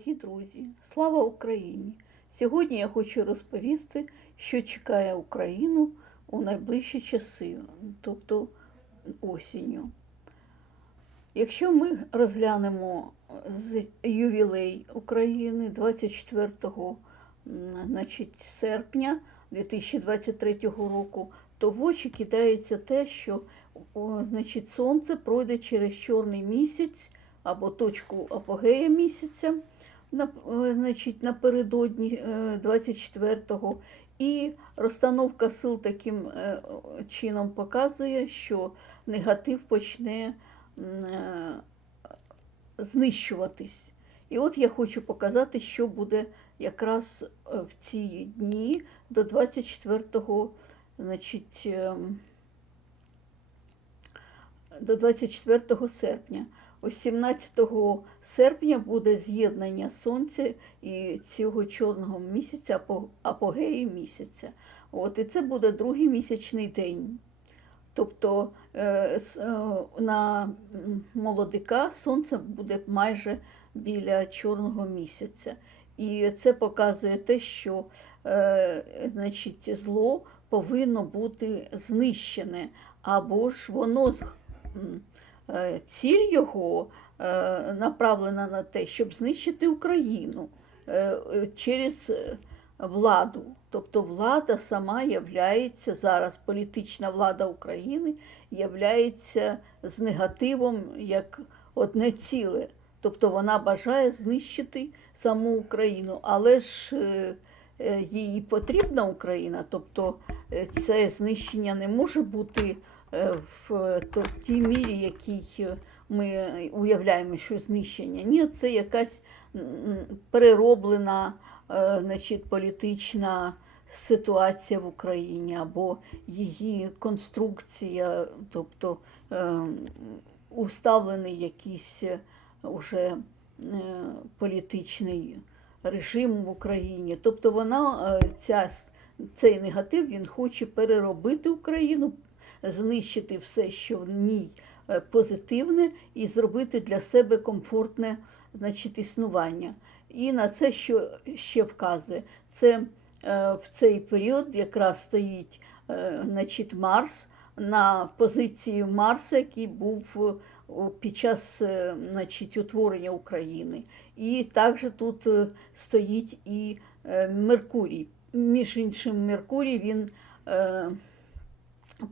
дорогі друзі! Слава Україні! Сьогодні я хочу розповісти, що чекає Україну у найближчі часи, тобто осінню. Якщо ми розглянемо ювілей України 24 значить, серпня 2023 року, то в очі кидається те, що значить, сонце пройде через чорний місяць або точку апогея місяця значить, напередодні е, 24-го. І розстановка сил таким е, чином показує, що негатив почне е, знищуватись. І от я хочу показати, що буде якраз е, в ці дні до 24 значить, ем, до 24 серпня. Ось 17 серпня буде з'єднання сонця і цього чорного місяця, апо- апогеї місяця. От, і це буде другий місячний день. Тобто е, е, на молодика сонце буде майже біля чорного місяця. І це показує те, що е, значить, зло повинно бути знищене, або ж воно ціль його е, направлена на те, щоб знищити Україну е, е, через е, владу. Тобто влада сама являється зараз, політична влада України являється з негативом як одне ціле. Тобто вона бажає знищити саму Україну, але ж е, е, їй потрібна Україна, тобто е, це знищення не може бути е, в тій мірі, якій е, ми уявляємо, що знищення. Ні, це якась перероблена е, значить, політична ситуація в Україні або її конструкція, тобто е, уставлений якийсь е, уже е, політичний режим в Україні. Тобто вона е, ця, цей негатив він хоче переробити Україну, знищити все, що в ній е, позитивне, і зробити для себе комфортне значить, існування. І на це, що ще вказує, це е, в цей період якраз стоїть е, значить, Марс на позиції Марса, який був під час значить, утворення України. І також тут стоїть і Меркурій. Між іншим, Меркурій він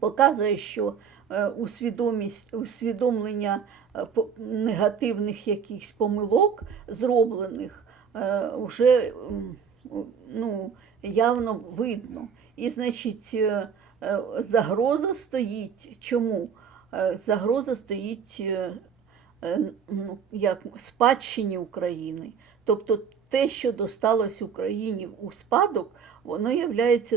показує, що е, усвідомлення е, негативних якихось помилок, зроблених, е, вже ну, явно видно. І, значить, загроза стоїть. Чому? Загроза стоїть ну, як спадщині України. Тобто те, що досталось Україні у спадок, воно є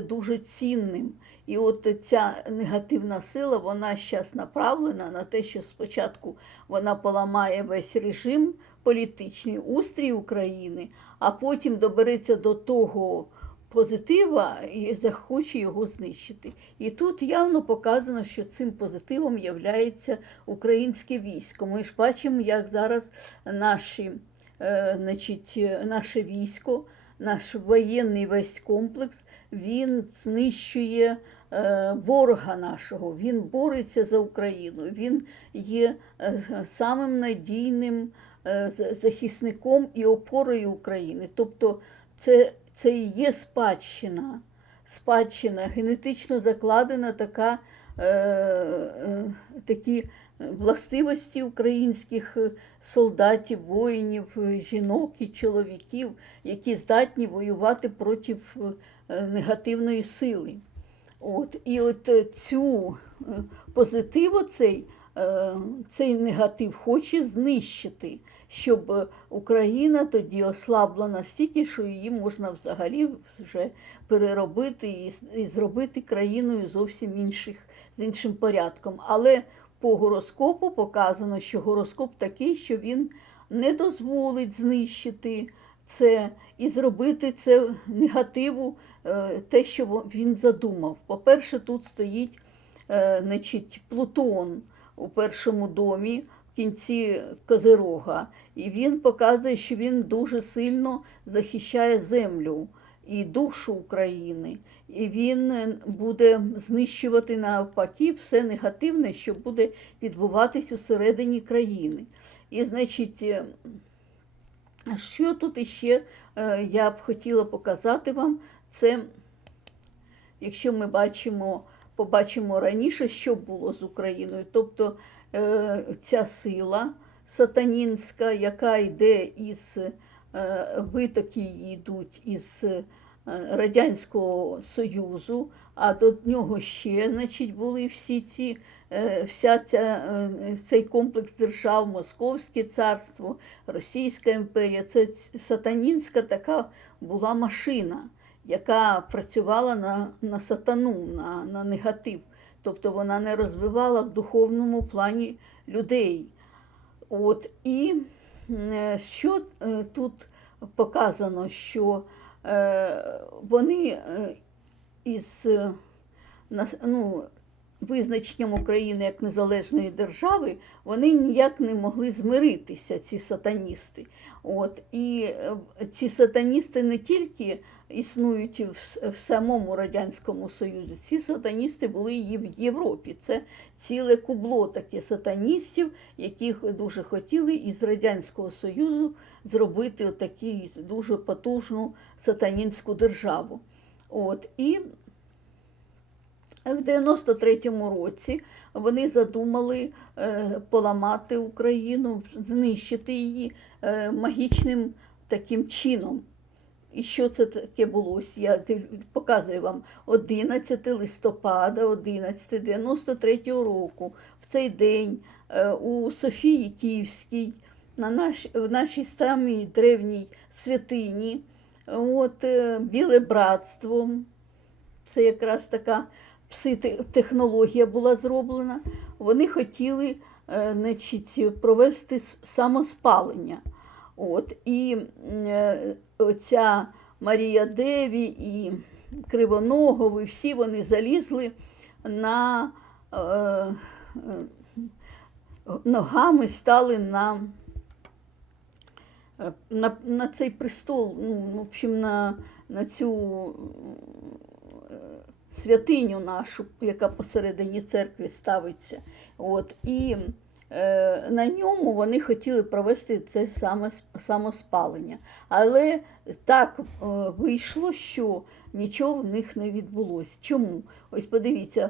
дуже цінним. І от ця негативна сила, вона зараз направлена на те, що спочатку вона поламає весь режим політичний устрій України, а потім добереться до того позитива і захоче його знищити. І тут явно показано, що цим позитивом є українське військо. Ми ж бачимо, як зараз наші, значить, е, наше військо, наш воєнний весь комплекс, він знищує е, ворога нашого, він бореться за Україну, він є е, самим надійним е, захисником і опорою України. Тобто це, це і є спадщина, спадщина, генетично закладена така, е, е, такі властивості українських е, солдатів, воїнів, е, жінок і чоловіків, які здатні воювати проти е, негативної сили. От, і от е, цю е, позитив оцей, е, цей негатив хоче знищити, щоб е, Україна тоді ослабла настільки, що її можна взагалі вже переробити і, і зробити країною зовсім інших, з іншим порядком. Але по гороскопу показано, що гороскоп такий, що він не дозволить знищити це і зробити це негативу, е, те, що він задумав. По-перше, тут стоїть е, значить, Плутон у першому домі, в кінці Козирога. І він показує, що він дуже сильно захищає землю і душу України. І він е, буде знищувати навпаки все негативне, що буде відбуватись усередині країни. І, значить, е, що тут іще е, я б хотіла показати вам, це якщо ми бачимо, побачимо раніше, що було з Україною, тобто ця сила сатанінська, яка йде із витоки йдуть із е, Радянського Союзу, а до нього ще значить, були всі ці, е, вся ця, е, цей комплекс держав, Московське царство, Російська імперія. Це сатанінська така була машина, яка працювала на, на сатану, на, на негатив. Тобто вона не розвивала в духовному плані людей. От, і е, що е, тут показано, що е, вони е, із е, ну, визначенням України як незалежної держави, вони ніяк не могли змиритися, ці сатаністи. От, і е, ці сатаністи не тільки існують в, в самому Радянському Союзі, ці сатаністи були і в Європі. Це ціле кубло таке сатаністів, яких дуже хотіли із Радянського Союзу зробити таку дуже потужну сатанінську державу. От, і в 93-му році вони задумали е, поламати Україну, знищити її е, магічним таким чином. І що це таке було? Я показую вам 11 листопада 1193 року. В цей день е, у Софії Київській, на наш, в нашій самій древній святині, от, е, Біле братство, це якраз така пситехнологія була зроблена. Вони хотіли е, значить, провести самоспалення. От, і оця Марія Деві і Кривоногови, всі вони залізли на е, е, ногами стали на, е, на, на цей престол, ну, в общем, на, на цю е, святиню нашу, яка посередині церкви ставиться. От, і на ньому вони хотіли провести це саме самоспалення. Але так е, вийшло, що нічого в них не відбулося. Чому? Ось подивіться,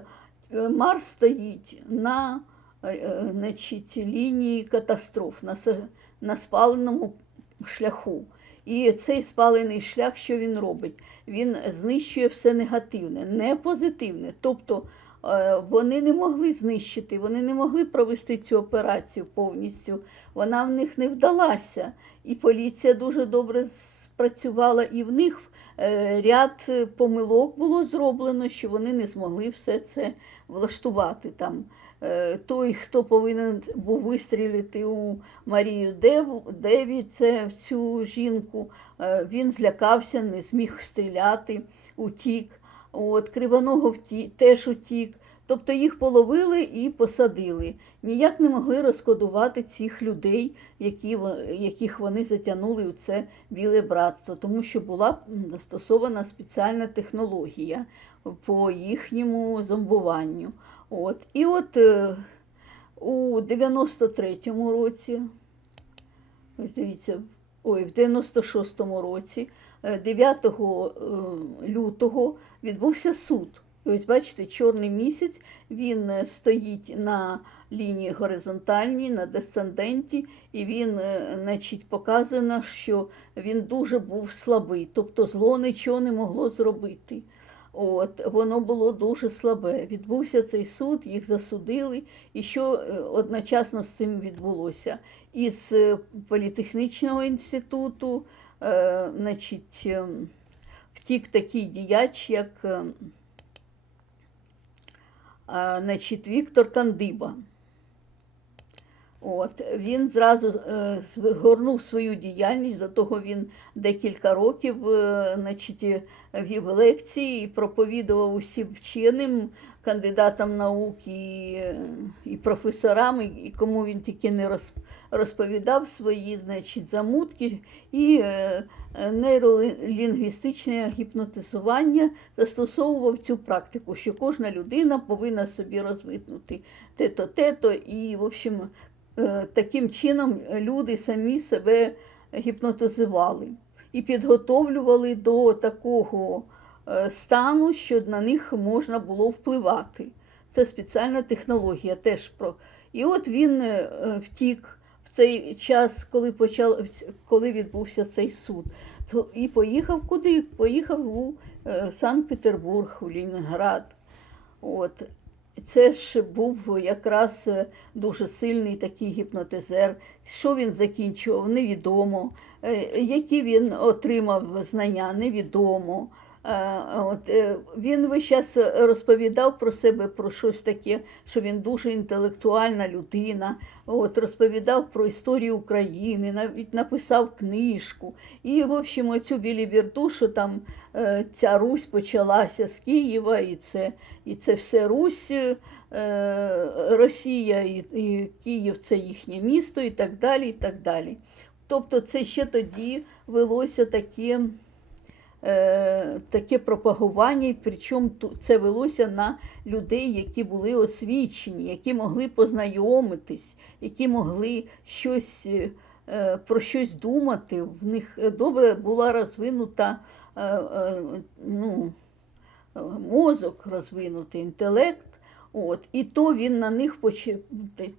е, Марс стоїть на е, е, значить, лінії катастроф, на, на спаленому шляху. І цей спалений шлях, що він робить? Він знищує все негативне, не позитивне. Тобто е, вони не могли знищити, вони не могли провести цю операцію повністю. Вона в них не вдалася. І поліція дуже добре спрацювала, і в них е, ряд е, помилок було зроблено, що вони не змогли все це влаштувати там. Е, Той, хто повинен був вистрілити у Марію Деві, це цю жінку, е, він злякався, не зміг стріляти, утік. От, Кривоногов ті- теж утік. Тобто їх половили і посадили. Ніяк не могли розкодувати цих людей, які, яких вони затягнули у це біле братство, тому що була застосована спеціальна технологія по їхньому зомбуванню. От. І от е, у 93-му році, дивіться, ой, в 96-му році, 9 е, лютого відбувся суд. І ось бачите, чорний місяць, він е, стоїть на лінії горизонтальній, на десценденті, і він, е, значить, показано, що він дуже був слабий, тобто зло нічого не могло зробити. От, воно було дуже слабе. Відбувся цей суд, їх засудили. І що е, одночасно з цим відбулося? Із е, політехнічного інституту е, значить, е, втік такий діяч, як е, значить, Віктор Кандиба. От, він зразу е, згорнув свою діяльність, до того він декілька років е, значить, е, вів лекції і проповідував усім вченим кандидатам наук і, і професорам, і, кому він тільки не роз, розповідав свої значить, замутки, і е, е, нейролінгвістичне гіпнотизування застосовував цю практику, що кожна людина повинна собі розвинути те-то, те-то, і, в общем, е, таким чином люди самі себе гіпнотизували і підготовлювали до такого стану, що на них можна було впливати. Це спеціальна технологія теж про. І от він е, втік в цей час, коли почав, коли відбувся цей суд. І поїхав куди? Поїхав у е, Санкт-Петербург, у Ленінград. От. Це ж був якраз е, дуже сильний такий гіпнотизер. Що він закінчував, невідомо. Е, Які він отримав знання, невідомо. Е, От, е, він весь час розповідав про себе про щось таке, що він дуже інтелектуальна людина. От, розповідав про історію України, навіть написав книжку. І, в общем, оцю біліберду, що там е, ця Русь почалася з Києва, і це, і це все Русь, Росія і, і Київ це їхнє місто, і так далі. і так далі. Тобто це ще тоді велося таке, таке пропагування, причому це велося на людей, які були освічені, які могли познайомитись, які могли щось, е, про щось думати. В них добре була розвинута е, е, ну, е, мозок, розвинутий інтелект. От, і то він на них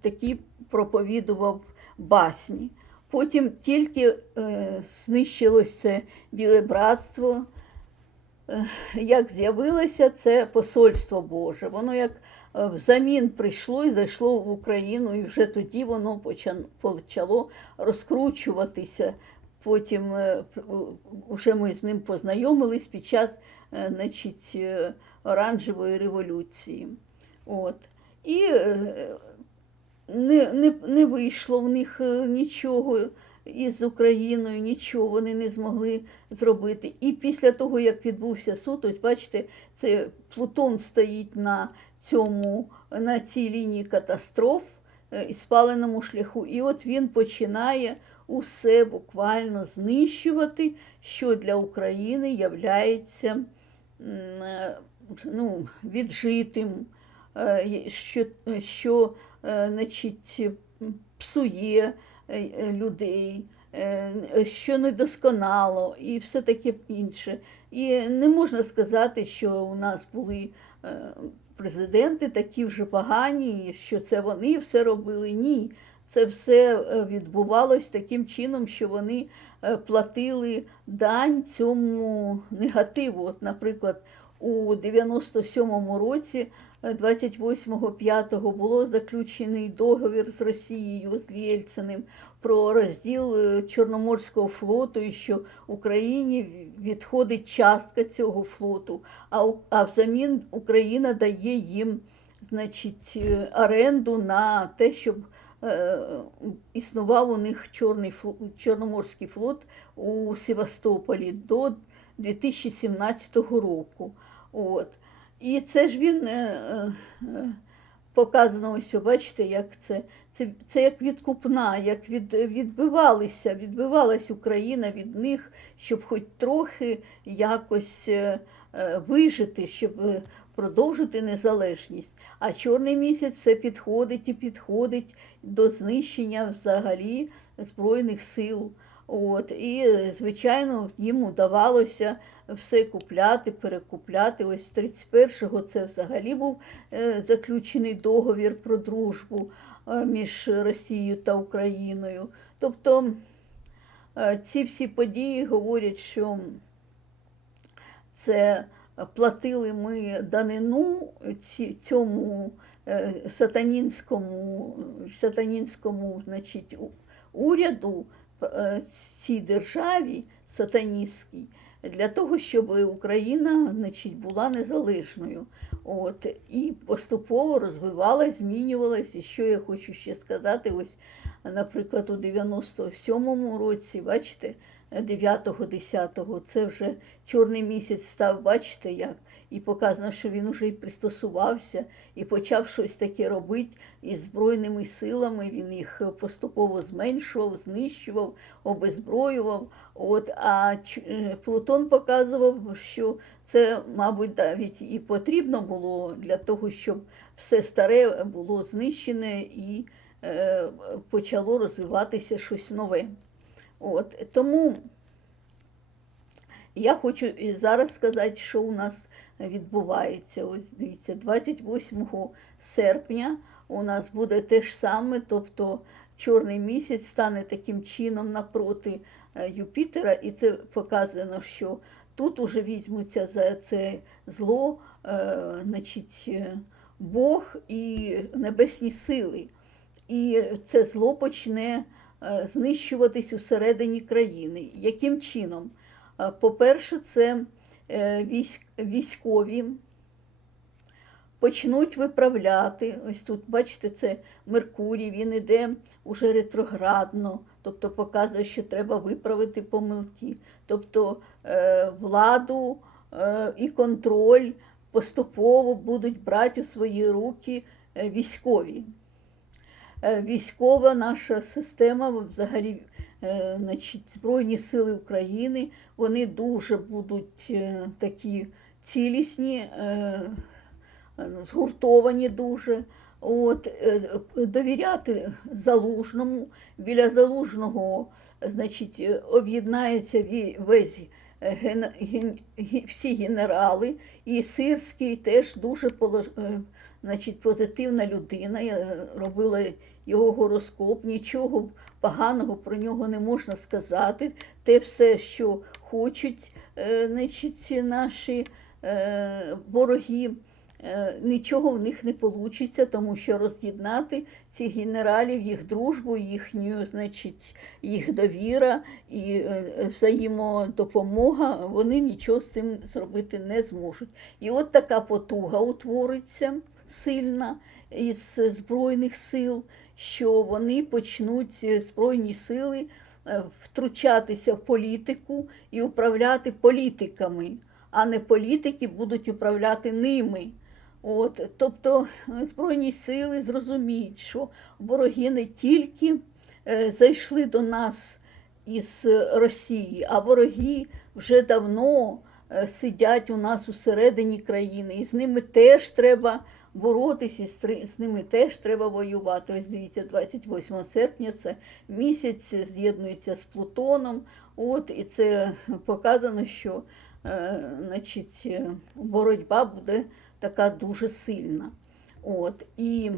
такі проповідував басні. Потім тільки е, знищилось це біле братство. Е, як з'явилося це посольство Боже. Воно як е, взамін прийшло і зайшло в Україну, і вже тоді воно почало розкручуватися. Потім е, вже ми з ним познайомились під час е, значить, оранжевої революції. От. І не, не, не вийшло в них е, нічого із Україною, нічого вони не змогли зробити. І після того, як відбувся суд, ось бачите, це Плутон стоїть на цьому, на цій лінії катастроф е, і спаленому шляху. І от він починає усе буквально знищувати, що для України являється е, ну, віджитим, що, що е, значить, псує е, е, людей, е, що недосконало і все таке інше. І не можна сказати, що у нас були е, президенти такі вже погані, що це вони все робили. Ні. Це все е, відбувалось таким чином, що вони е, платили дань цьому негативу. От, наприклад, у 97-му році, е, 28.05 було заключений договір з Росією, з Єльциним про розділ е, Чорноморського флоту, і що Україні відходить частка цього флоту, а, а взамін Україна дає їм значить, е, оренду на те, щоб е, існував у них Чорний флот, Чорноморський флот у Севастополі до 2017 року. От. І це ж він е, е, показано ось, бачите, як це, це, це як відкупна, як від, відбивалися, відбивалась Україна від них, щоб хоч трохи якось е, е, вижити, щоб е, продовжити незалежність. А чорний місяць це підходить і підходить до знищення взагалі Збройних сил. От, і, звичайно, їм удавалося все купляти, перекупляти. Ось 31-го це взагалі був е, заключений договір про дружбу е, між Росією та Україною. Тобто е, ці всі події говорять, що це платили ми данину цьому сатанінському, сатанінському значить, уряду, цій державі сатаністській, для того, щоб Україна значить, була незалежною. От, і поступово розвивалась, змінювалась. І що я хочу ще сказати, ось, наприклад, у 97-му році, бачите, 9-10. Це вже чорний місяць став, бачите як, і показано, що він уже і пристосувався, і почав щось таке робити із Збройними силами. Він їх поступово зменшував, знищував, обезброював. От, а е, Плутон показував, що це, мабуть, навіть і потрібно було для того, щоб все старе було знищене і е, почало розвиватися щось нове. От, тому я хочу і зараз сказати, що у нас відбувається. Ось дивіться, 28 серпня у нас буде те ж саме, тобто чорний місяць стане таким чином напроти е, Юпітера, і це показано, що тут уже візьмуться за це зло, е, значить, е, Бог і небесні сили. І це зло почне знищуватись усередині країни. Яким чином? Е, По-перше, це е, військові почнуть виправляти. Ось тут, бачите, це Меркурій, він іде уже ретроградно, тобто показує, що треба виправити помилки. Тобто е, владу е, і контроль поступово будуть брати у свої руки е, військові. Е, Військова наша система, взагалі, е, значить, Збройні Сили України, вони дуже будуть е, такі цілісні, згуртовані дуже. От, довіряти залужному. Біля залужного значить, об'єднається весь ген, ген, всі генерали, і Сирський теж дуже значить, позитивна людина. Я робила його гороскоп, нічого поганого про нього не можна сказати. Те все, що хочуть е, значить, наші е, вороги. Е, Нічого в них не вийде, тому що роз'єднати цих генералів, їх дружбу, їхню, значить, їх довіра і взаємодопомога, вони нічого з цим зробити не зможуть. І от така потуга утвориться сильна із Збройних сил, що вони почнуть е, Збройні сили е, втручатися в політику і управляти політиками, а не політики будуть управляти ними. От, тобто е, Збройні сили зрозуміють, що вороги не тільки зайшли до нас із Росії, а вороги вже давно сидять у нас усередині країни, і з ними теж треба боротися, з з ними теж треба воювати. Ось дивіться, 28 серпня це місяць з'єднується з Плутоном. От, і це показано, що е, значить, е, боротьба буде така дуже сильна. От, і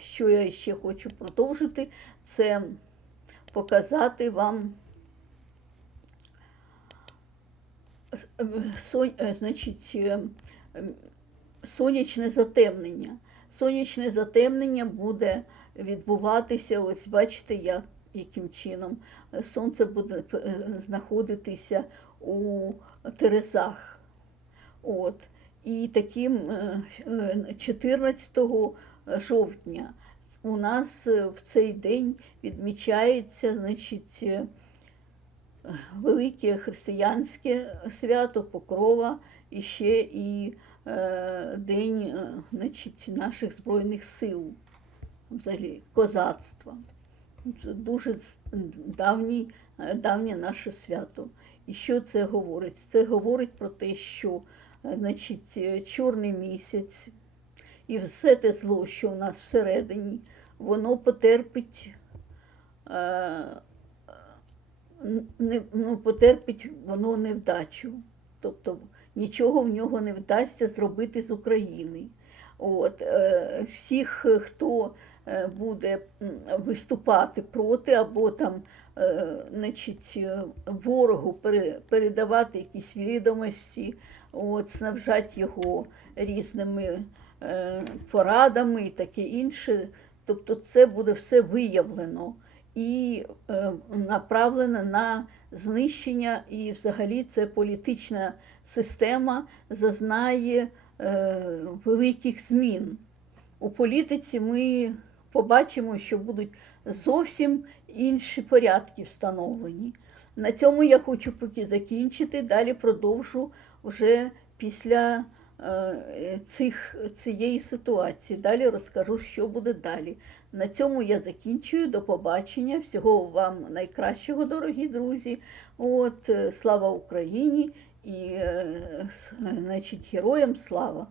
що я ще хочу продовжити, це показати вам е, е, значить, е, ем, сонячне затемнення. Сонячне затемнення буде відбуватися, ось бачите, як, яким чином Е, сонце буде е, знаходитися у Терезах. От. І таким е, е, 14 жовтня у нас в цей день відмічається значить, велике християнське свято Покрова і ще і День е, значить, наших Збройних сил, взагалі козацтва. Це дуже давній, е, давнє наше свято. І що це говорить? Це говорить про те, що е, значить, е, чорний місяць і все те зло, що у нас всередині, воно потерпить, е, не, ну, потерпить воно невдачу. Тобто нічого в нього не вдасться зробити з України. От, е, всіх, е, хто е, буде виступати проти або там, значить, ворогу передавати якісь відомості, от, снабжати його різними порадами і таке інше. Тобто це буде все виявлено і направлено на знищення, і взагалі це політична система зазнає е, великих змін. У політиці ми побачимо, що будуть зовсім інші порядки встановлені. На цьому я хочу поки закінчити. Далі продовжу вже після е, цих, цієї ситуації. Далі розкажу, що буде далі. На цьому я закінчую. До побачення. Всього вам найкращого, дорогі друзі. От, е, слава Україні і э, э, значить, героям слава.